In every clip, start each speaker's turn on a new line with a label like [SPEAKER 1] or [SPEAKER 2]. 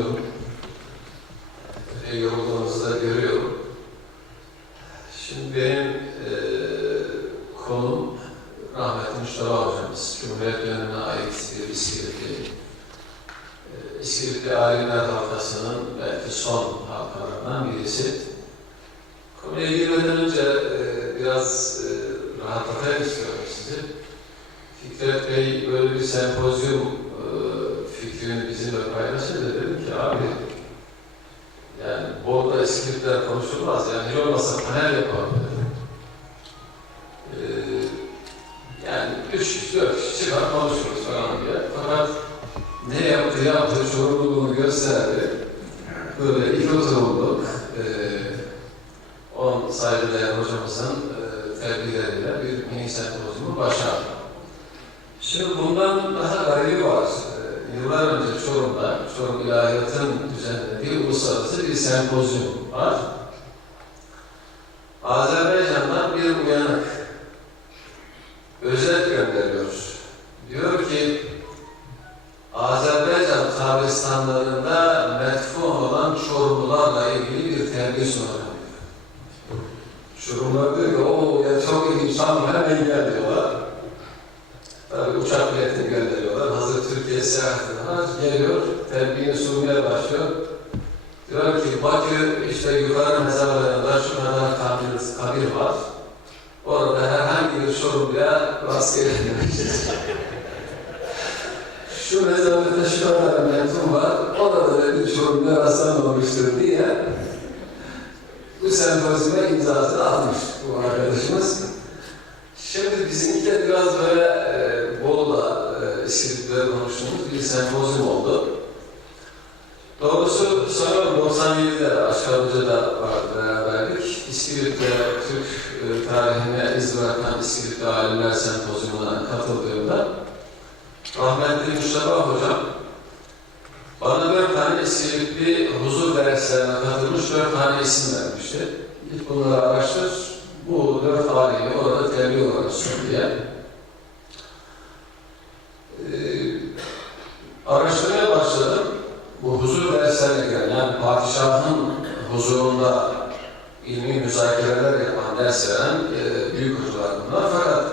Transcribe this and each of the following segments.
[SPEAKER 1] Deus. İskilipler konuşulmaz yani hiç olmazsa panel yapalım dedim. E, yani üç dört kişi çıkar konuşuruz falan diye. Fakat ne yaptı yaptı sorumluluğunu gösterdi. Böyle ilk oturulduk. E, on saygıdeğer hocamızın e, tebliğleriyle bir mini sempozyumu başardı. Şimdi bundan daha garibi var. Ee, Yıllar önce Çorum'da, Çorum İlahiyat'ın düzenlediği uluslararası bir sempozyum var. Azerbaycan'dan bir uyanık özet gönderiyor. Diyor ki, Azerbaycan kabristanlarında metfun olan Çorumlularla ilgili bir sunacağım diyor. Çorumlar diyor ki, ooo ya çok ilginç, tamam hemen gel diyorlar. Tabii uçak biletini gönderiyorlar. Hazır Türkiye seyahatine. Geliyor, tebliğini sunmaya başlıyor. Diyor ki Bakü işte yukarı mezarlarında şu kadar kabir, kabir var. Orada herhangi bir sorumluya rastgele demeyeceğiz. şu mezarlıkta şu kadar mevzum var. Orada da bir sorumluya rastlanmamıştır diye bu sempozyuma imzasını atmış bu arkadaşımız. Şimdi bizimki de biraz böyle e, Bolu'da e, İskilip'te konuştuğumuz bir sempozyum oldu. Doğrusu sanıyorum 97'de Aşkar Hoca'da vardı beraberlik. İskilip'te Türk e, tarihine iz bırakan İskilip'te Alimler Sempozyumuna katıldığımda rahmetli Mustafa Hocam bana dört tane İskilip'li huzur derslerine katılmış dört tane isim vermişti. Git bunları araştır, bu dört alimi orada tebliğ olarak sun diye. Ee, araştırmaya başladım. Bu huzur derslerine giren, yani padişahın huzurunda ilmi müzakereler yapan ders veren e, büyük hocalar bunlar. Fakat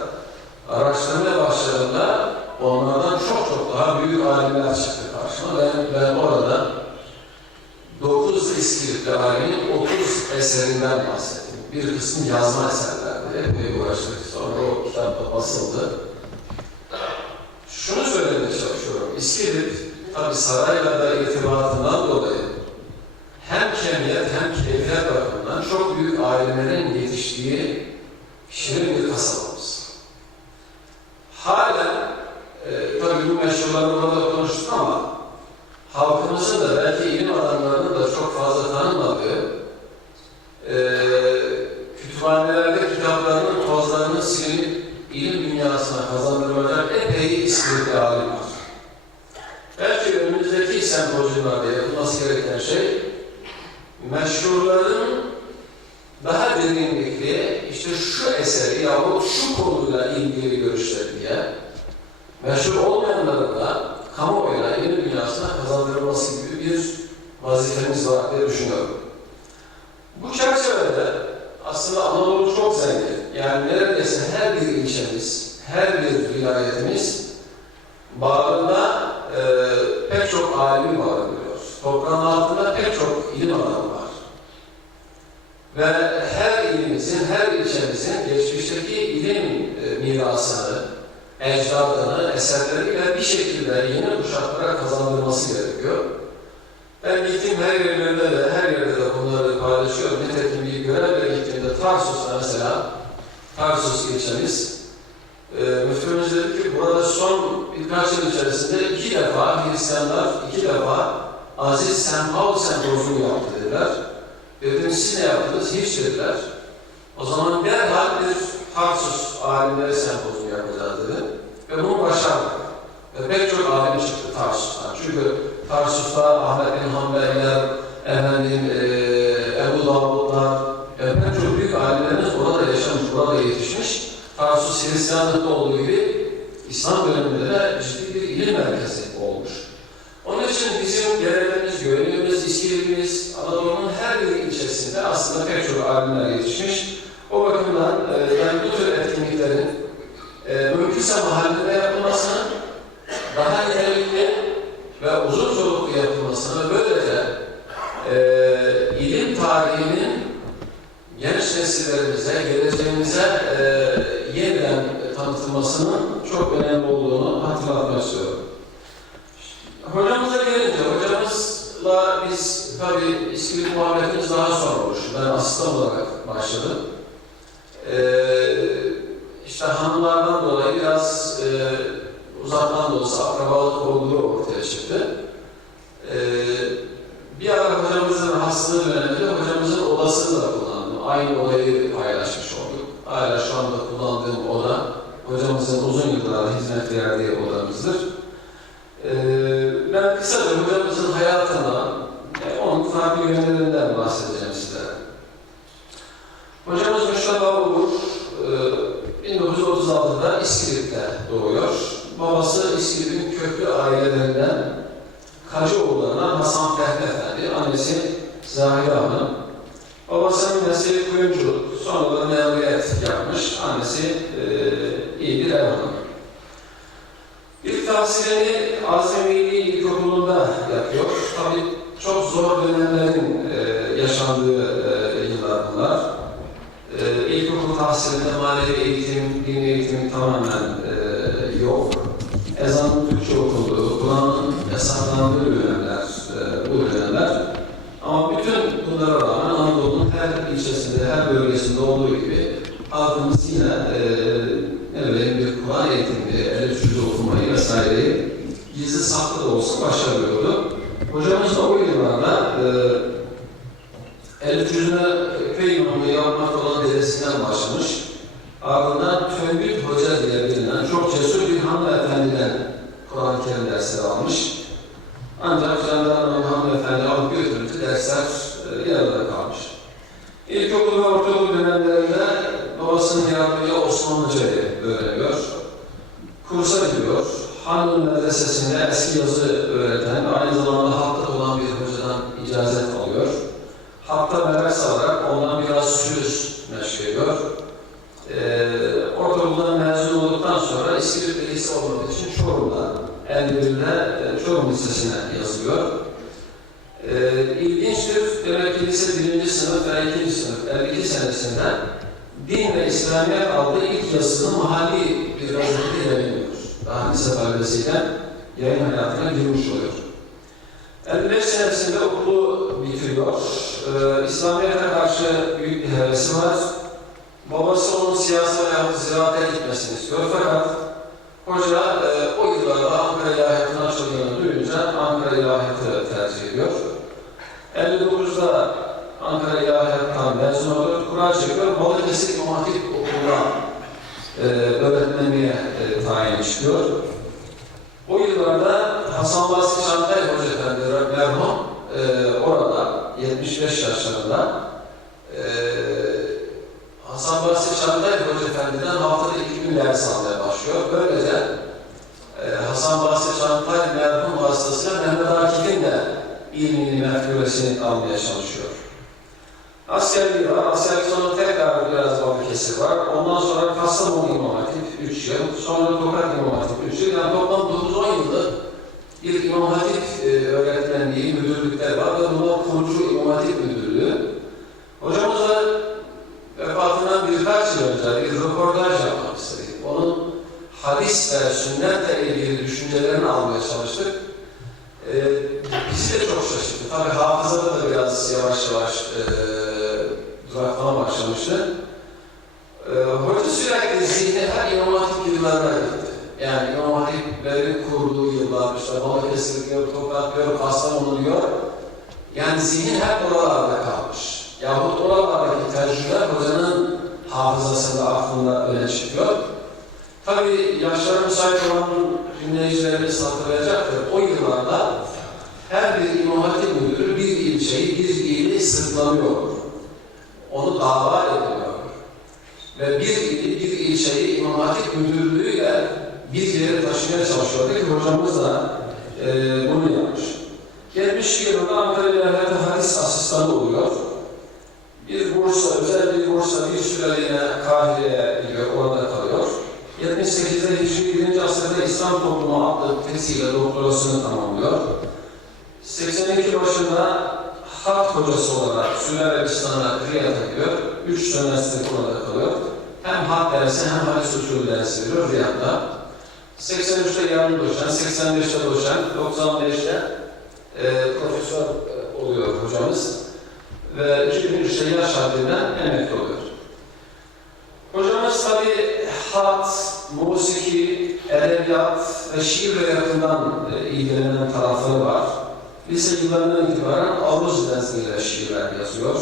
[SPEAKER 1] araştırmaya başladığımda onlardan çok çok daha büyük alimler çıktı karşıma. Ben, ben orada 9 İskilipli alimin 30 eserinden bahsettim. Bir kısmı yazma eserlerdi. Epey uğraştık. Sonra o kitapta basıldı. Şunu söylemeye çalışıyorum. İskilip tabi sarayla da irtibatından dolayı hem kemiyet hem keyfiyet bakımından çok büyük alimlerin yetiştiği şirin bir kasabamız. Halen e, tabi bu meşhurları burada konuştuk ama halkımızın da belki ilim adamlarının da çok fazla tanınmadığı e, kütüphanelerde kitaplarının tozlarının silinip ilim dünyasına kazandırılacak epey iskilipli alim var. Belki önümüzdeki sempozyumlarda yapılması gereken şey meşhurların daha derinlikli işte şu eseri yahut şu konuyla ilgili görüşleri diye meşhur olmayanların da kamuoyuna, ilim dünyasına kazandırılması gibi bir vazifemiz var diye düşünüyorum. Bu çerçevede aslında Anadolu çok zengin. Yani neredeyse her bir ilçemiz, her bir vilayetimiz bağrında e, pek çok alim barındırıyor. Toprağın altında pek çok ilim adamı var. Ve her ilimizin, her ilçemizin geçmişteki ilim e, mirasını, ecdadını, eserleriyle bir şekilde yeni kuşaklara kazandırması gerekiyor. Ben gittiğim her yerlerde de, her yerde de bunları paylaşıyorum. Nitekim bir görevle gittiğimde Tarsus'ta mesela, Tarsus ilçemiz, e, müftümüz dedi ki burada son birkaç yıl içerisinde iki defa Hristiyanlar, iki defa Aziz Semhav Sempozyumu yaptı dediler. Dedim siz ne yaptınız? Hiç dediler. O zaman derhal bir Tarsus alimleri sempozyumu yapacağız dedim. Ve bunu başardık pek çok alim çıktı Tarsus'tan. Çünkü Tarsus'ta Ahmet bin Hanbeliler, efendim, e, Ebu Davudlar, e, pek çok büyük alimlerimiz orada yaşamış, orada yetişmiş. Tarsus Hristiyanlıkta olduğu gibi İslam döneminde de ciddi bir ilim merkezi olmuş. Onun için bizim görevlerimiz, gönlümüz, iskilimiz Anadolu'nun her bir ilçesinde aslında pek çok alimler yetişmiş. Tanıtılmasının çok önemli olduğunu hatırlatmak istiyorum. Hocamıza gelince, hocamızla biz tabii İskilip muhabbetimiz daha sonra oluştu. Ben asistan olarak başladım. Ee, işte hanımlardan dolayı biraz e, uzaktan da olsa akrabalık olduğu ortaya çıktı. Ee, bir ara hocamızın hastalığı döneminde hocamızın odasını da kullandım. Aynı odayı paylaşmış olduk. Hala şu anda kullandığım oda hocamızın uzun yıllar hizmet verdiği odamızdır. Ee, ben kısaca hocamızın hayatından, e, onun farklı yönlerinden bahsedeceğim size. Hocamız Müştaba Uğur, e, 1936'da İskilip'te doğuyor. Babası İskilip'in köklü ailelerinden Kacıoğullarından Hasan Fehmi Efendi, annesi Zahire Hanım. Babasının mesleği kuyumculuk, sonra da memuriyet yapmış. Annesi e, iyi bir ev. İlk tahsilini Azemiyeli İlkokulu'nda yapıyor. Tabii çok zor dönemlerin e, yaşandığı e, yıllar bunlar. E, ilkokul tahsilinde manevi eğitim, din eğitimi tamamen e, yok. Ezanın Türkçe okunduğu, Kur'an'ın yasaklandığı dönemler, e, bu dönemler. Ama bütün bunlara rağmen Anadolu'nun her ilçesinde, her bölgesinde olduğu gibi halkımız yine e, ne bileyim bir Kur'an eğitimi, el cüzü okumayı vesaireyi saklı da olsa başarıyordu. Hocamız da o yıllarda e, el cüzüne köy imamlığı yapmakta olan dedesinden başlamış. Ardından Töngül Hoca diye bilinen çok cesur bir hanımefendiden Kur'an-ı Kerim dersleri almış. Ancak jandarma hanımefendi alıp götürüldü, dersler e, yarıda kalmış. İlkokul ve ortaokul dönemlerinde babasının yardımıyla Osmanlıcayı öğreniyor. Kursa gidiyor. Hanım Medresesi'nde eski yazı öğreten ve aynı zamanda halkta olan bir hocadan icazet alıyor. Halkta merak salarak ondan biraz süz meşk ediyor. Ee, ortaokuldan mezun olduktan sonra İskilip'te lise olmadığı için Çorum'da, Eldivri'de e, Çorum Lisesi'ne yazılıyor. Ee, ilginçtir, demek ki lise birinci sınıf ve ikinci sınıf, 52 senesinde din ve İslamiyet adlı ilk yazısını mahalli bir gazetede yayınlıyor. Daha lise talebesiyken yayın hayatına girmiş oluyor. 55 senesinde okulu bitiriyor. Ee, İslamiyet'e karşı büyük bir hevesi var. Babası onun siyasi veyahut ziraate gitmesini istiyor fakat hoca e, o yıllarda Ankara İlahiyatı'nın açıldığını duyunca Ankara İlahiyatı tercih ediyor. 59'da Ankara İlahiyat'tan mezun oluyor, Kur'an çekiyor, Balıkesir İmam Hatip Okulu'na e, öğretmenliğe e, tayin çıkıyor. O yıllarda Hasan Basri Çantay Hoca Efendi merhum e, orada 75 yaşlarında e, Hasan Basri Çantay Hoca Efendi'den haftada iki gün ders almaya başlıyor. Böylece e, Hasan Basri Çantay merhum vasıtasıyla Mehmet Akif'in de ilmini, mefkuresini almaya çalışıyor. Askerliği var. Askerlik sonra tekrar biraz Balıkesir var. Ondan sonra Kastamonu İmam Hatip 3 yıl. Sonra Tokat İmam Hatip 3 yıl. Yani toplam 9-10 yıllık bir İmam Hatip e, öğretmenliği, müdürlükler var ve bunlar kurucu İmam Hatip Müdürlüğü. Tabii yaşlara müsait olan dinleyicilerimiz hatırlayacaktır. O yıllarda her bir İmam Hatip müdürü bir ilçeyi, bir ili sırtlanıyor. Onu dava ediyor. Ve bir ili, bir ilçeyi İmam Hatip müdürlüğüyle bir yere taşımaya çalışıyordu ki hocamız da e, bunu yapmış. Gelmiş yılında Ankara Üniversitesi hadis asistanı oluyor. Bir Bursa, özel bir Bursa bir süreliğine Kahire'ye adlı tesiyle doktorasını tamamlıyor. 82 başında hat hocası olarak Suudi Arabistan'a Riyad'a gidiyor. 3 sömestr burada kalıyor. Hem hat dersi hem hadis usulü dersi veriyor Riyad'da. 83'te yarım doçent, 85'te doçent, 95'te e, profesör e, oluyor hocamız. Ve 2003'te yaş haddinden emekli oluyor. Hocamız tabi hat, musiki, edebiyat ve şiirle yakından e, ilgilenen tarafları var. Lise yıllarından itibaren Avuz nezmiyle şiirler yazıyor.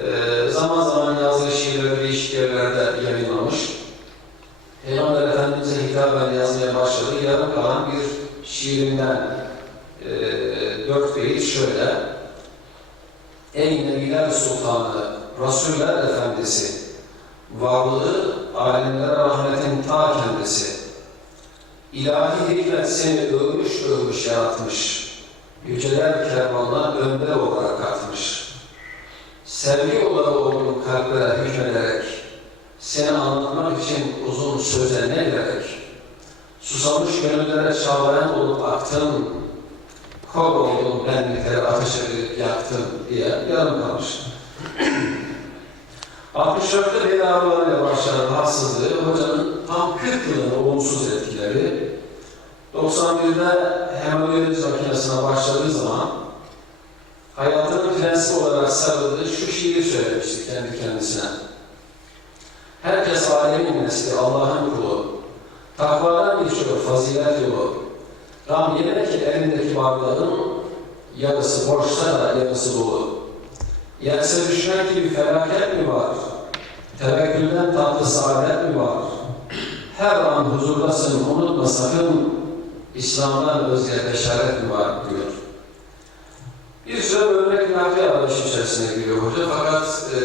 [SPEAKER 1] E, zaman zaman yazdığı şiirleri değişik aktım. Kor oldum benlikleri ateşe verip yaktım diye yarım kalmış. 64'te bel ağrılarıyla başlayan rahatsızlığı hocanın tam 40 yılını olumsuz etkileri 91'de hemodiyaliz makinesine başladığı zaman hayatının prensibi olarak sarıldığı şu şiiri söylemişti kendi kendisine. Herkes alemin nesli, Allah'ın kulu. Takvadan geçiyor fazilet yolu. Ram yine ki elindeki bardağın yarısı boşsa da yarısı dolu. Yerse düşmek gibi felaket mi var? Tevekkülden tatlı saadet mi var? Her an huzurdasın, unutma sakın, İslam'dan özge beşaret mi var diyor. Bir süre örnek nakli arayış içerisine giriyor hoca fakat e,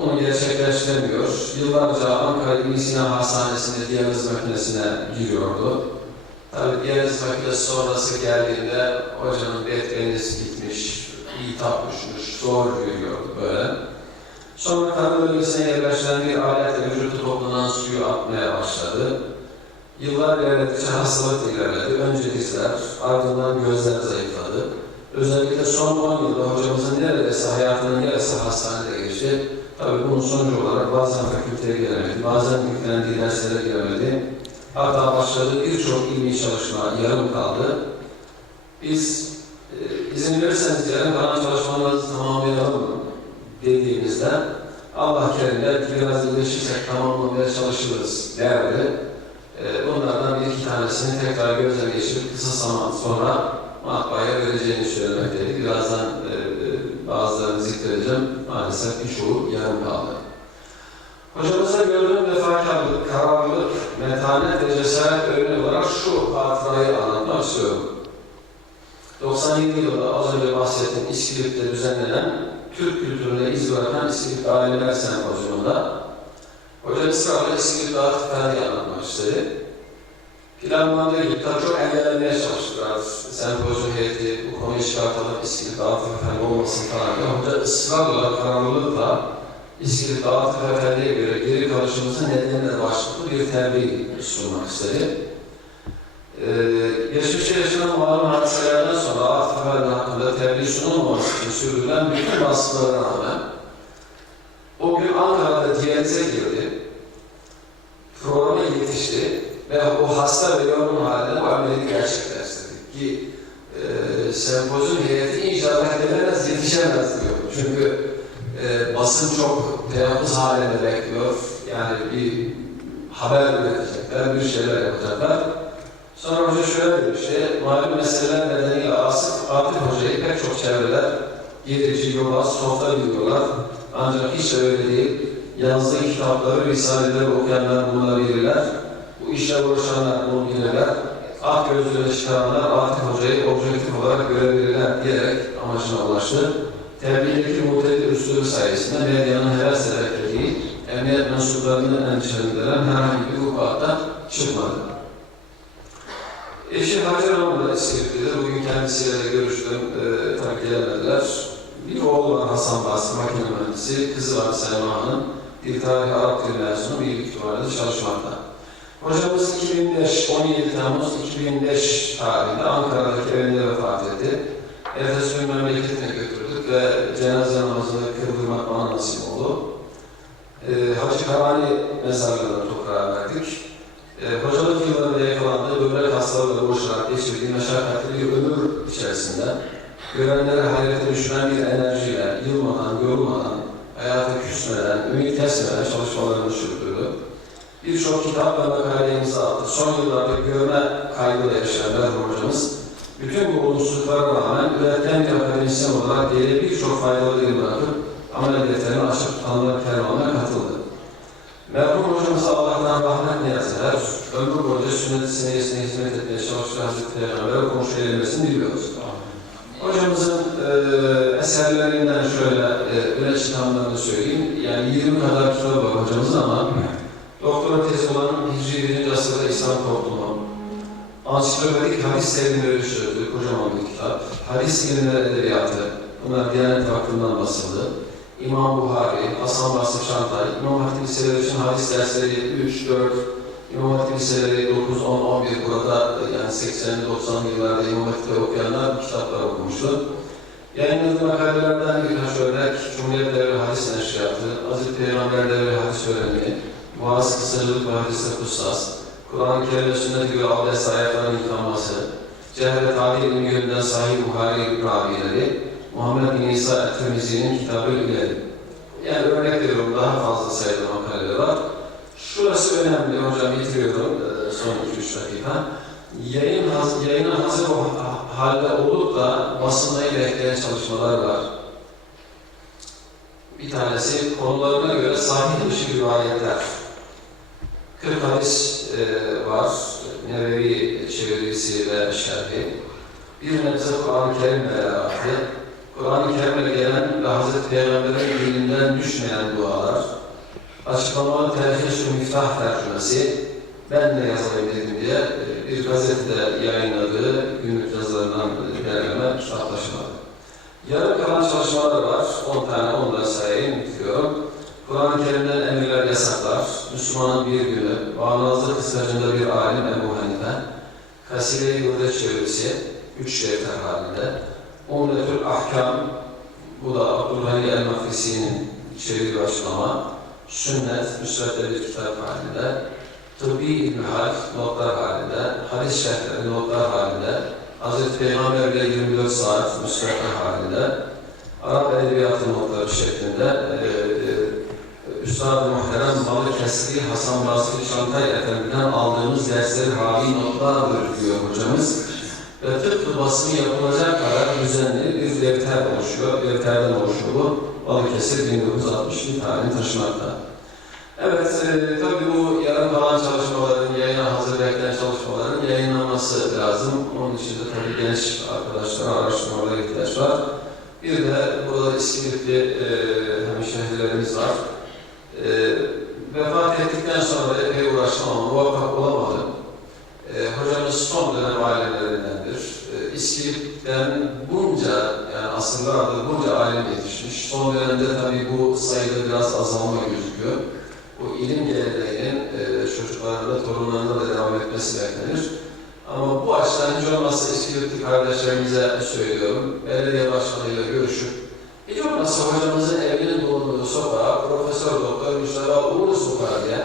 [SPEAKER 1] bunu gerçekleştiremiyor. Yıllarca Ankara İbn Sina Hastanesi'nde diyaliz makinesine giriyordu. Tabii diyaliz makinesi sonrası geldiğinde hocanın betleniz gitmiş, iltihap düşmüş, zor yürüyordu böyle. Sonra karın bölgesine yerleştiren bir aletle vücudu toplanan suyu atmaya başladı. Yıllar ilerledikçe hastalık ilerledi. Önce dizler, ardından gözler zayıfladı. Özellikle son 10 yılda hocamızın neredeyse hayatının yarısı hastanede geçti. Tabii bunun sonucu olarak bazen fakülteye gelemedi, bazen yüklendiği derslere gelemedi. Hatta başladığı birçok ilmi çalışma yarım kaldı. Biz e, izin verirseniz yarın kalan çalışmalarınızı tamamlayalım dediğimizde Allah kerim belki biraz iyileşirsek tamamlamaya çalışırız derdi. E, bunlardan bir iki tanesini tekrar gözden geçirip kısa zaman sonra matbaaya vereceğini söylemekteydi. Birazdan e, e, bazılarını zikredeceğim. Maalesef birçoğu yarım kaldı. Hocamıza gördüğüm vefakarlık, kararlılık, metanet ve cesaret örneği olarak şu hatırayı anlatmak istiyorum. 97 yılında az önce bahsettiğim İskilip'te düzenlenen Türk kültürüne iz bırakan İskilip Alemler Sempozyumunda Hoca ısrarla İskilip Dağıt Efendi'yi anlatmak istedi. Planlandığı gibi tabii çok engellemeye çalıştılar. Sempozyum heyeti bu konuyu çıkartalım, İskilip Dağıt Efendi olmasın falan diye. Hoca ısrarla, kararlılıkla İskilip Dağıt Efendi'ye göre geri kalışımızın nedeniyle başlıklı bir tebliğ sunmak istedi. Ee, geçmişte yaşanan malum hadiselerden sonra Atif Efendi hakkında tebliğ sunulmaması için sürdürülen bütün baskılara rağmen o gün Ankara'da diyalize girdi, programa yetişti ve o hasta ve yorgun halinde bu ameliyatı gerçekleştirdi. Ki e, sempozyum heyeti inşallah gelemez, yetişemez diyor. Çünkü e, basın çok telaffuz halinde bekliyor. Yani bir haber üretecekler, bir şeyler yapacaklar. Sonra hoca şöyle demişti, malum meseleler nedeniyle Asif, Atif Hoca'yı pek çok çevreler gerici, yollar, softa biliyorlar. Ancak hiç öyle değil. Yazdığı kitapları, risaleleri okuyanlar bunları bilirler. Bu işle uğraşanlar bunu bilirler. Ak gözlüğüne çıkaranlar Atif Hoca'yı objektif olarak görebilirler diyerek amacına ulaştı. Tebliğdeki muhtedir üslubu sayesinde medyanın hevesle beklediği, emniyet mensuplarının endişelendiren herhangi bir vukuatta çıkmadı. Eşi Hacer Hanım da. Bugün kendisiyle de görüştüm. E, tabii gelemediler. Bir oğlu var Hasan Basri, makine mühendisi. Kızı var Selma Hanım. Bir tarih Arap dili mezunu bir kütüphanede çalışmakta. Hocamız 2005, 17 Temmuz 2005 tarihinde Ankara'daki evinde vefat etti. Ertesi gün memleketine götürdük ve cenaze namazını kıldırmak bana nasip oldu. Ee, Hacı Karani mezarlığına toprağa verdik. Ee, hocalık yıllarında yakalandığı böbrek hastalığıyla boşarak geçirdiği meşakkatli bir ömür içerisinde görenleri hayrete düşüren bir enerjiyle, yılmadan, yorulmadan, hayata küsmeden, ümit kesmeden çalışmalarını sürdürdü. Birçok kitap ve makale imza attı. Son yıllarda görme kaygıyla yaşayan merhum hocamız, bütün bu olumsuzluklara rağmen üretken bir akademisyen olarak geriye birçok faydalı yıl bırakıp amel defterini açıp tutanlar kervanına katıldı. Merhum hocamıza Allah'tan rahmet niyazlar, ömrü boyunca sünnet seneyesine hizmet etmeye çalıştığı Hazreti Peygamber'e komşu edilmesini diliyoruz. Hocamızın e, eserlerinden şöyle e, öne çıkanlarını söyleyeyim. Yani 20 kadar kitabı var hocamızın ama doktora tezi olan Hicri 1. asırda İslam toplumu, ansiklopedik hadis terimleri sözlüğü, kocaman bir kitap, hadis ilimleri edebiyatı, bunlar Diyanet Vakfı'ndan basıldı. İmam Buhari, Hasan Basri Şantay, İmam Hatip liseleri için hadis dersleri 3, 4, İmam Hatip liseleri 9, 10, 11 burada yani 80'li 90'lı yıllarda İmam Hatip'te okuyanlar kitaplar okumuştu. Yayınladığı makalelerden birkaç örnek, Cumhuriyet Devri Hadis Neşriyatı, Hazreti Peygamber Devri Hadis Öğrenimi, Muaz Kısacılık ve Hadis'te Kussas, Kur'an-ı Kerim ve Sünnet gibi abdest ayaklarının yıkanması, Cehre Tali İlmi Gönü'nden Sahih Buhari ravileri, Muhammed bin İsa Tirmizi'nin kitabı ileri. Yani örnek veriyorum daha fazla sayıda makaleler var. Şurası önemli hocam bitiriyorum e, son 2-3 dakika. Yayın yayına hazır o halde olup da basında ilerleyen çalışmalar var. Bir tanesi konularına göre sahih dışı rivayetler. 40 hadis e, var. Nevevi çevirisi ve şerhi. Bir nebze Kur'an-ı Kerim belagatı. Kur'an-ı Kerim'e gelen ve Hazreti Peygamber'in dilinden düşmeyen dualar. Açıklamalı Terhis-ü Miftah tercümesi. Ben de yazayım dedim diye e, bir gazetede yayınladığı günlük yazılarından derleme kitaplaşmadı. Yarım kalan çalışmalar var. 10 tane ondan sayayım, bitiriyorum. Kur'an-ı Kerim'den emirler, yasaklar, Müslümanın bir günü, bağnazlık kıskacında bir alim Ebu Hanife, Kasile-i Yurda çevirisi, üç defter halinde, Umretül Ahkam, bu da Abdülhani el-Makrisi'nin çeviri ve açıklama, Sünnet, müsvedde bir kitap halinde, Tıbbi İlmihal, notlar halinde, hadis şerhleri notlar halinde, Hz. Peygamber ile 24 saat müsvedde halinde, Arap Edebiyatı notları şeklinde e, Üstad-ı Muhterem Balıkesirli Hasan Basri Şantay Efendi'den aldığımız dersleri ravi notlardır diyor hocamız. Ve tıpkı basımı yapılacak kadar düzenli bir defter oluşuyor. Defterden oluşuyor bu. Balıkesir 1960 tarihini taşımakta. Evet, e, tabii bu yarım kalan çalışmaların, yayına hazır bekleyen çalışmaların yayınlanması lazım. Onun için de tabii genç arkadaşlara, araştırmalara ihtiyaç var. Bir de burada İskilipli e, hemşehrilerimiz var. E, vefat ettikten sonra da epey uğraştım ama muvaffak olamadım. E, hocamız son dönem alimlerindendir. E, İskilip'ten bunca, yani asırlardır bunca alim yetişmiş. Son dönemde tabii bu sayıda biraz azalma gözüküyor. Bu ilim geleneğinin e, çocuklarında, torunlarında da devam etmesi beklenir. Ama bu açıdan hiç olmazsa İskilipli kardeşlerimize söylüyorum. Belediye başkanıyla görüşüp hiç olmazsa hocamızın evinin bulunduğu sokağa Profesör Doktor Mustafa Uğur Sokağı diye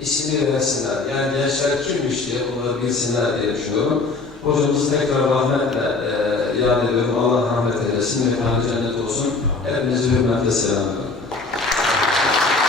[SPEAKER 1] ismini versinler. Yani gençler kimmiş diye bunları bilsinler diye düşünüyorum. Hocamızı tekrar rahmetle e, yad ediyorum. Allah rahmet eylesin. Mekanı cennet olsun. Hepinizi hürmetle selamlıyorum.